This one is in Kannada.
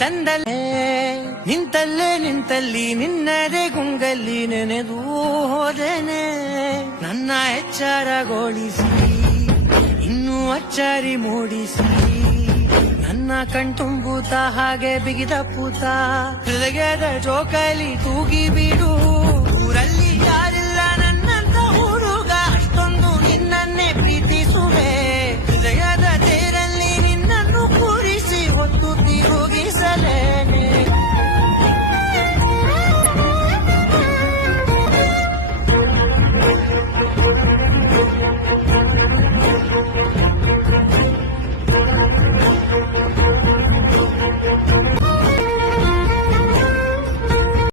ತಂದಲ್ಲೇ ನಿಂತಲ್ಲಿ ನಿನ್ನದೇ ಗುಂಗಲ್ಲಿ ನೆನೆದು ಹೋದೆನೆ ನನ್ನ ಎಚ್ಚರಗೊಳಿಸಿ ಇನ್ನೂ ಅಚ್ಚರಿ ಮೂಡಿಸಿ ನನ್ನ ಕಣ್ತುಂಬುತ್ತ ಹಾಗೆ ಬಿಗಿದ ಪೂತ ಹೃದಯದ ಜೋಕಾಲಿ ತೂಗಿ ಬಿಡು